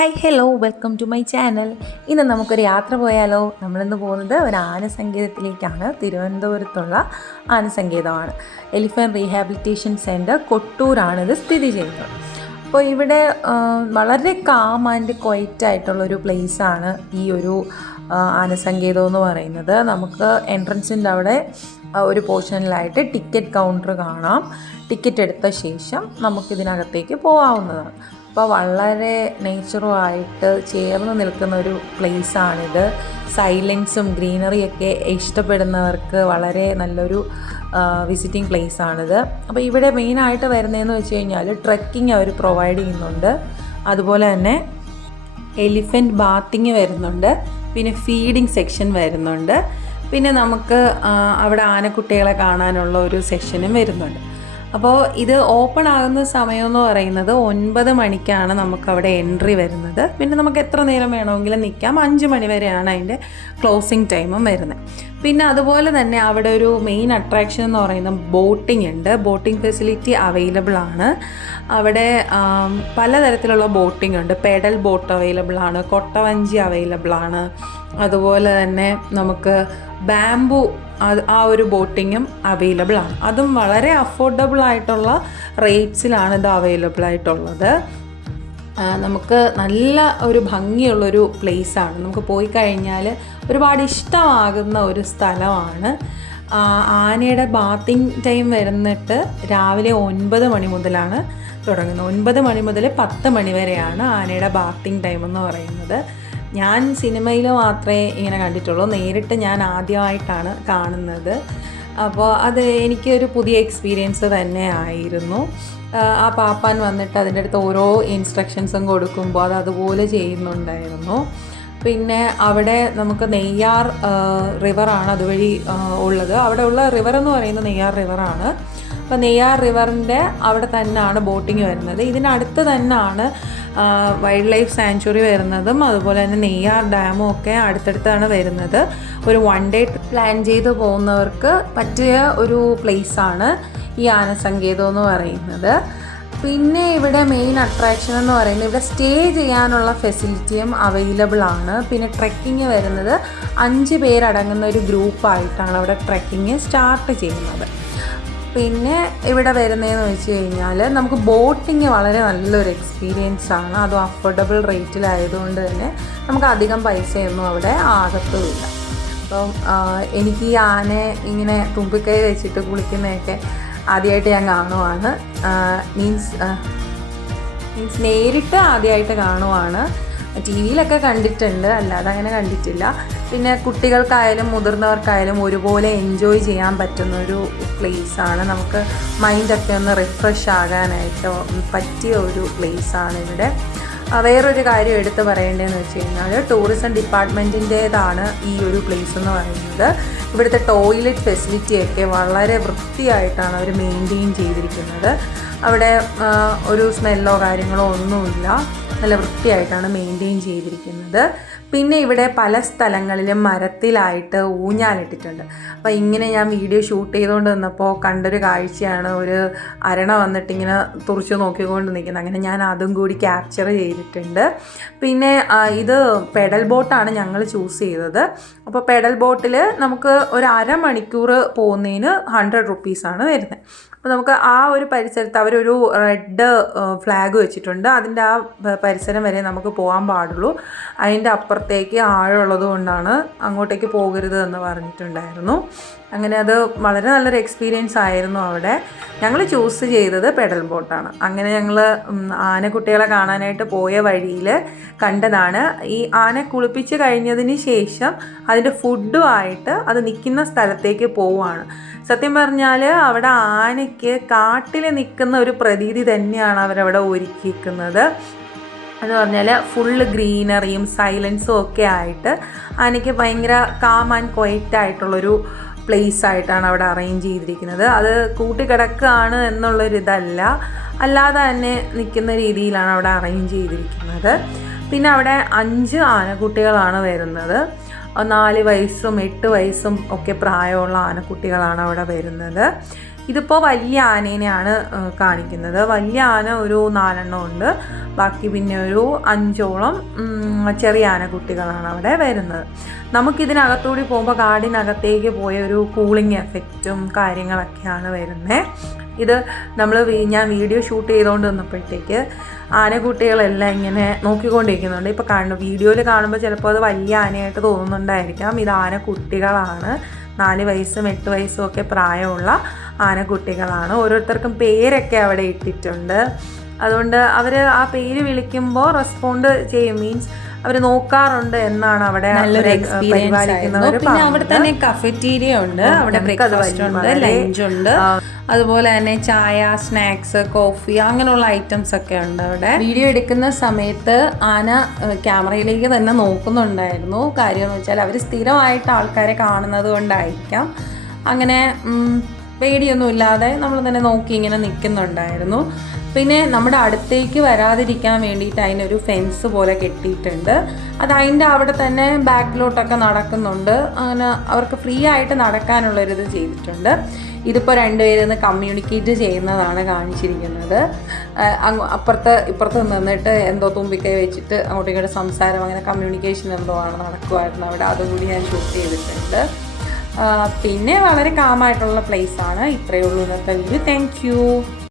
Hi hello welcome to my channel. ഇന്ന് നമുക്കൊരു യാത്ര പോയാലോ? നമ്മളിന്ന് പോകുന്നത് ഒരു ആനസങ്കേതത്തിലേക്കാണ്. തിരുവനന്തപുരത്തുള്ള ആനസങ്കേതമാണ്. എലിഫൻ്റ് റീഹാബിലിറ്റേഷൻ സെൻറ്റർ കൊട്ടൂരാണിത് സ്ഥിതി ചെയ്യുന്നത്. അപ്പോൾ ഇവിടെ വളരെ കാം ആൻഡ് ക്വൈറ്റ് ആയിട്ടുള്ളൊരു പ്ലേസാണ് ഈ ഒരു ആനസങ്കേതം എന്ന് പറയുന്നത്. നമുക്ക് എൻട്രൻസിൻ്റെ അവിടെ ഒരു പോർഷനിലായിട്ട് ടിക്കറ്റ് കൗണ്ടർ കാണാം. ടിക്കറ്റ് എടുത്ത ശേഷം നമുക്കിതിനകത്തേക്ക് പോകാവുന്നതാണ്. അപ്പോൾ വളരെ നേച്ചറുമായിട്ട് ചേർന്ന് നിൽക്കുന്ന ഒരു പ്ലേസാണിത്. സൈലൻസും ഗ്രീനറിയൊക്കെ ഇഷ്ടപ്പെടുന്നവർക്ക് വളരെ നല്ലൊരു വിസിറ്റിംഗ് പ്ലേസാണിത്. അപ്പോൾ ഇവിടെ മെയിനായിട്ട് വരുന്നതെന്ന് വെച്ച് കഴിഞ്ഞാൽ ട്രെക്കിംഗ് അവർ പ്രൊവൈഡ് ചെയ്യുന്നുണ്ട്. അതുപോലെ തന്നെ എലിഫൻറ്റ് ബാത്തിങ് വരുന്നുണ്ട്. പിന്നെ ഫീഡിങ് സെക്ഷൻ വരുന്നുണ്ട്. പിന്നെ നമുക്ക് അവിടെ ആനക്കുട്ടികളെ കാണാനുള്ള ഒരു സെക്ഷനും വരുന്നുണ്ട്. അപ്പോൾ ഇത് ഓപ്പൺ ആകുന്ന സമയം എന്ന് പറയുന്നത് 9 മണിക്കാണ് നമുക്കവിടെ എൻട്രി വരുന്നത്. പിന്നെ നമുക്ക് എത്ര നേരം വേണമെങ്കിലും നിൽക്കാം. 5 മണി വരെയാണ് അതിൻ്റെ ക്ലോസിങ് ടൈമും വരുന്നത്. പിന്നെ അതുപോലെ തന്നെ അവിടെ ഒരു മെയിൻ അട്രാക്ഷൻ എന്ന് പറയുന്നത് ബോട്ടിംഗ് ഉണ്ട്. ബോട്ടിംഗ് ഫെസിലിറ്റി അവൈലബിൾ ആണ്. അവിടെ പലതരത്തിലുള്ള ബോട്ടിംഗ് ഉണ്ട്. പെഡൽ ബോട്ട് അവൈലബിൾ ആണ്, കൊട്ടവഞ്ചി അവൈലബിൾ ആണ്. അതുപോലെ തന്നെ നമുക്ക് ബാംബു ആ ഒരു ബോട്ടിങ്ങും അവൈലബിൾ ആണ്. അതും വളരെ അഫോർഡബിൾ ആയിട്ടുള്ള റേറ്റ്സിലാണ് ഇത് അവൈലബിൾ ആയിട്ടുള്ളത്. നമുക്ക് നല്ല ഒരു ഭംഗിയുള്ളൊരു പ്ലേസാണ്. നമുക്ക് പോയി കഴിഞ്ഞാൽ ഒരുപാട് ഇഷ്ടമാകുന്ന ഒരു സ്ഥലമാണ്. ആനയുടെ ബാത്തിങ് ടൈം വരുന്നിട്ട് രാവിലെ 9 മണി മുതലാണ് തുടങ്ങുന്നത്. 9 മണി മുതൽ 10 മണി വരെയാണ് ആനയുടെ ബാത്തിങ് ടൈം എന്ന് പറയുന്നത്. ഞാൻ സിനിമയിൽ മാത്രമേ ഇങ്ങനെ കണ്ടിട്ടുള്ളൂ. നേരിട്ട് ഞാൻ ആദ്യമായിട്ടാണ് കാണുന്നത്. അപ്പോൾ അത് എനിക്കൊരു പുതിയ എക്സ്പീരിയൻസ് തന്നെ ആയിരുന്നു. ആ പാപ്പാൻ വന്നിട്ട് അതിൻ്റെ അടുത്ത് ഓരോ ഇൻസ്ട്രക്ഷൻസും കൊടുക്കുമ്പോൾ അത് അതുപോലെ ചെയ്യുന്നുണ്ടായിരുന്നു. പിന്നെ അവിടെ നമുക്ക് നെയ്യാർ റിവറാണ് അതുവഴി ഉള്ളത്. അവിടെ ഉള്ള റിവർ എന്ന് പറയുന്നത് നെയ്യാർ റിവറാണ്. അപ്പോൾ നെയ്യാർ റിവറിൻ്റെ അവിടെ തന്നെയാണ് ബോട്ടിങ് വരുന്നത്. ഇതിനടുത്ത് തന്നെയാണ് വൈൽഡ് ലൈഫ് സാങ്ച്വറി വരുന്നതും അതുപോലെ തന്നെ നെയ്യാർ ഡാമും ഒക്കെ അടുത്തടുത്താണ് വരുന്നത്. ഒരു 1 ഡേ പ്ലാൻ ചെയ്ത് പോകുന്നവർക്ക് പറ്റിയ ഒരു പ്ലേസാണ് ഈ ആനസങ്കേതം എന്ന് പറയുന്നത്. പിന്നെ ഇവിടെ മെയിൻ അട്രാക്ഷൻ എന്ന് പറയുന്നത് ഇവിടെ സ്റ്റേ ചെയ്യാനുള്ള ഫെസിലിറ്റിയും അവൈലബിൾ ആണ്. പിന്നെ ട്രെക്കിങ് വരുന്നത് 5 പേരടങ്ങുന്ന ഒരു ഗ്രൂപ്പായിട്ടാണ് അവിടെ ട്രെക്കിങ് സ്റ്റാർട്ട് ചെയ്യുന്നത്. പിന്നെ ഇവിടെ വരുന്നതെന്ന് വെച്ച് കഴിഞ്ഞാൽ നമുക്ക് ബോട്ടിങ് വളരെ നല്ലൊരു എക്സ്പീരിയൻസ് ആണ്. അതും അഫോർഡബിൾ റേറ്റിലായതുകൊണ്ട് തന്നെ നമുക്ക് അധികം പൈസയൊന്നും അവിടെ ആകത്തുമില്ല. അപ്പം എനിക്ക് ഈ ആനയെ ഇങ്ങനെ തുമ്പിക്കൈ വെച്ചിട്ട് കുളിക്കുന്നതൊക്കെ ആദ്യമായിട്ട് ഞാൻ കാണുവാണ്. മീൻസ് നേരിട്ട് ആദ്യമായിട്ട് കാണുവാണ്. ടി വിയിലൊക്കെ കണ്ടിട്ടുണ്ട്, അല്ലാതെ അങ്ങനെ കണ്ടിട്ടില്ല. പിന്നെ കുട്ടികൾക്കായാലും മുതിർന്നവർക്കായാലും ഒരുപോലെ എൻജോയ് ചെയ്യാൻ പറ്റുന്നൊരു പ്ലേസാണ്. നമുക്ക് മൈൻഡൊക്കെ ഒന്ന് റിഫ്രഷ് ആകാനായിട്ട് പറ്റിയ ഒരു പ്ലേസാണ് ഇവിടെ. വേറൊരു കാര്യം എടുത്ത് പറയേണ്ടതെന്ന് വെച്ച് കഴിഞ്ഞാൽ ടൂറിസം ഡിപ്പാർട്ട്മെൻറ്റിൻ്റേതാണ് ഈ ഒരു പ്ലേസ് എന്ന് പറയുന്നത്. ഇവിടുത്തെ ടോയ്ലറ്റ് ഫെസിലിറ്റിയൊക്കെ വളരെ വൃത്തിയായിട്ടാണ് അവർ മെയിൻറ്റെയിൻ ചെയ്തിരിക്കുന്നത്. അവിടെ ഒരു സ്മെല്ലോ കാര്യങ്ങളോ ഒന്നുമില്ല. നല്ല വൃത്തിയായിട്ടാണ് മെയിൻറ്റെയിൻ ചെയ്തിരിക്കുന്നത്. പിന്നെ ഇവിടെ പല സ്ഥലങ്ങളിലും മരത്തിലായിട്ട് ഊഞ്ഞാലിട്ടിട്ടുണ്ട്. അപ്പോൾ ഇങ്ങനെ ഞാൻ വീഡിയോ ഷൂട്ട് ചെയ്തുകൊണ്ട് നിന്നപ്പോൾ കണ്ടൊരു കാഴ്ചയാണ്. ഒരു അരണ വന്നിട്ട് ഇങ്ങനെ തുറച്ചു നോക്കിക്കൊണ്ട് നിൽക്കുന്നത്. അങ്ങനെ ഞാൻ അതും കൂടി ക്യാപ്ചർ ചെയ്തിട്ടുണ്ട്. പിന്നെ ഇത് പെഡൽ ബോട്ടാണ് ഞങ്ങൾ ചൂസ് ചെയ്തത്. അപ്പോൾ പെഡൽ ബോട്ടിൽ നമുക്ക് ഒരു അരമണിക്കൂർ പോകുന്നതിന് 100 റുപ്പീസാണ് വരുന്നത്. അപ്പോൾ നമുക്ക് ആ ഒരു പരിസരത്ത് അവരൊരു റെഡ് ഫ്ലാഗ് വെച്ചിട്ടുണ്ട്. അതിൻ്റെ ആ പരിസരം വരെ നമുക്ക് പോകാൻ പാടുള്ളൂ. അതിൻ്റെ അപ്പുറത്തേക്ക് ആഴമുള്ളത് കൊണ്ടാണ് അങ്ങോട്ടേക്ക് പോകരുത് എന്ന് പറഞ്ഞിട്ടുണ്ടായിരുന്നു. അങ്ങനെ അത് വളരെ നല്ലൊരു എക്സ്പീരിയൻസ് ആയിരുന്നു. അവിടെ ഞങ്ങൾ ചൂസ് ചെയ്തത് പെഡൽ ബോട്ടാണ്. അങ്ങനെ ഞങ്ങൾ ആനക്കുട്ടികളെ കാണാനായിട്ട് പോയ വഴിയിൽ കണ്ടതാണ്. ഈ ആന കുളിപ്പിച്ച് കഴിഞ്ഞതിന് ശേഷം അതിൻ്റെ ഫുഡുമായിട്ട് അത് നിൽക്കുന്ന സ്ഥലത്തേക്ക് പോവുകയാണ്. സത്യം പറഞ്ഞാൽ അവിടെ ആനയ്ക്ക് കാട്ടിൽ നിൽക്കുന്ന ഒരു പ്രതീതി തന്നെയാണ് അവരവിടെ ഒരുക്കിയിരിക്കുന്നത്. എന്ന് പറഞ്ഞാൽ ഫുള്ള് ഗ്രീനറിയും സൈലൻസും ഒക്കെ ആയിട്ട് ആനയ്ക്ക് ഭയങ്കര കാം ആൻഡ് ക്വയറ്റ് ആയിട്ടുള്ളൊരു പ്ലേസ് ആയിട്ടാണ് അവിടെ അറേഞ്ച് ചെയ്തിരിക്കുന്നത്. അത് കൂട്ടിക്കിടക്കുകയാണ് എന്നുള്ളൊരിതല്ല, അല്ലാതെ തന്നെ നിൽക്കുന്ന രീതിയിലാണ് അവിടെ അറേഞ്ച് ചെയ്തിരിക്കുന്നത്. പിന്നെ അവിടെ 5 ആനക്കുട്ടികളാണ് വരുന്നത്. 4 വയസ്സും 8 വയസ്സും ഒക്കെ പ്രായമുള്ള ആനക്കുട്ടികളാണ് അവിടെ വരുന്നത്. ഇതിപ്പോൾ വലിയ ആനേനെയാണ് കാണിക്കുന്നത്. വലിയ ആന ഒരു 4 എണ്ണം ഉണ്ട്, ബാക്കി പിന്നെ ഒരു 5ഓളം ചെറിയ ആനക്കുട്ടികളാണ് അവിടെ വരുന്നത്. നമുക്കിതിനകത്തൂടി പോകുമ്പോൾ കാടിനകത്തേക്ക് പോയ ഒരു കൂളിംഗ് എഫക്റ്റും കാര്യങ്ങളൊക്കെയാണ് വരുന്നത്. ഇത് ഞാൻ വീഡിയോ ഷൂട്ട് ചെയ്തുകൊണ്ട് വന്നപ്പോഴത്തേക്ക് ആനക്കുട്ടികളെല്ലാം ഇങ്ങനെ നോക്കിക്കൊണ്ടിരിക്കുന്നുണ്ട്. ഇപ്പോൾ വീഡിയോയിൽ കാണുമ്പോൾ ചിലപ്പോൾ അത് വലിയ ആനയായിട്ട് തോന്നുന്നുണ്ടായിരിക്കാം. ഇത് ആനക്കുട്ടികളാണ്. 4 വയസ്സും 8 വയസ്സും ഒക്കെ പ്രായമുള്ള ആനക്കുട്ടികളാണ്. ഓരോരുത്തർക്കും പേരൊക്കെ അവിടെ ഇട്ടിട്ടുണ്ട്. അതുകൊണ്ട് അവർ ആ പേര് വിളിക്കുമ്പോൾ റെസ്പോണ്ട് ചെയ്യും, മീൻസ് അവർ നോക്കാറുണ്ട് എന്നാണ് അവിടെ നല്ലൊരു എക്സ്പീരിയൻസ്. പിന്നെ അവിടെ തന്നെ കഫറ്റീരിയ ഉണ്ട്, അവിടെ ബ്രേക്ക്ഫാസ്റ്റ് ഉണ്ട്, ലഞ്ച് ഉണ്ട്, അതുപോലെ തന്നെ ചായ, സ്നാക്സ്, കോഫി അങ്ങനെയുള്ള ഐറ്റംസ് ഒക്കെ ഉണ്ട് അവിടെ. വീഡിയോ എടുക്കുന്ന സമയത്ത് ആന ക്യാമറയിലേക്ക് തന്നെ നോക്കുന്നുണ്ടായിരുന്നു. കാര്യം എന്ന് വെച്ചാൽ അവർ സ്ഥിരമായിട്ട് ആൾക്കാരെ കാണുന്നത് കൊണ്ടായിരിക്കാം അങ്ങനെ പേടിയൊന്നുമില്ലാതെ നമ്മൾ തന്നെ നോക്കി ഇങ്ങനെ നിൽക്കുന്നുണ്ടായിരുന്നു. പിന്നെ നമ്മുടെ അടുത്തേക്ക് വരാതിരിക്കാൻ വേണ്ടിയിട്ട് അതിനൊരു ഫെൻസ് പോലെ കെട്ടിയിട്ടുണ്ട്. അത് അതിൻ്റെ അവിടെ തന്നെ ബാക്കിലോട്ടൊക്കെ നടക്കുന്നുണ്ട്. അങ്ങനെ അവർക്ക് ഫ്രീ ആയിട്ട് നടക്കാനുള്ളൊരിത് ചെയ്തിട്ടുണ്ട്. ഇതിപ്പോൾ 2 പേരൊന്ന് കമ്മ്യൂണിക്കേറ്റ് ചെയ്യുന്നതാണ് കാണിച്ചിരിക്കുന്നത്. ഇപ്പുറത്ത് നിന്നിട്ട് എന്തോ തുമ്പിക്കൈ വെച്ചിട്ട് അങ്ങോട്ടും ഇങ്ങോട്ട് സംസാരം, അങ്ങനെ കമ്മ്യൂണിക്കേഷൻ എന്തോ ആണ് നടക്കുമായിരുന്നു അവിടെ. അതുകൂടി ഞാൻ ഷൂട്ട് ചെയ്തിട്ടുണ്ട്. പിന്നെ വളരെ കാമായിട്ടുള്ള പ്ലേസാണ്. ഇത്രയേ ഉള്ളൂ ഇന്നത്തെ വീഡിയോ. Thank you.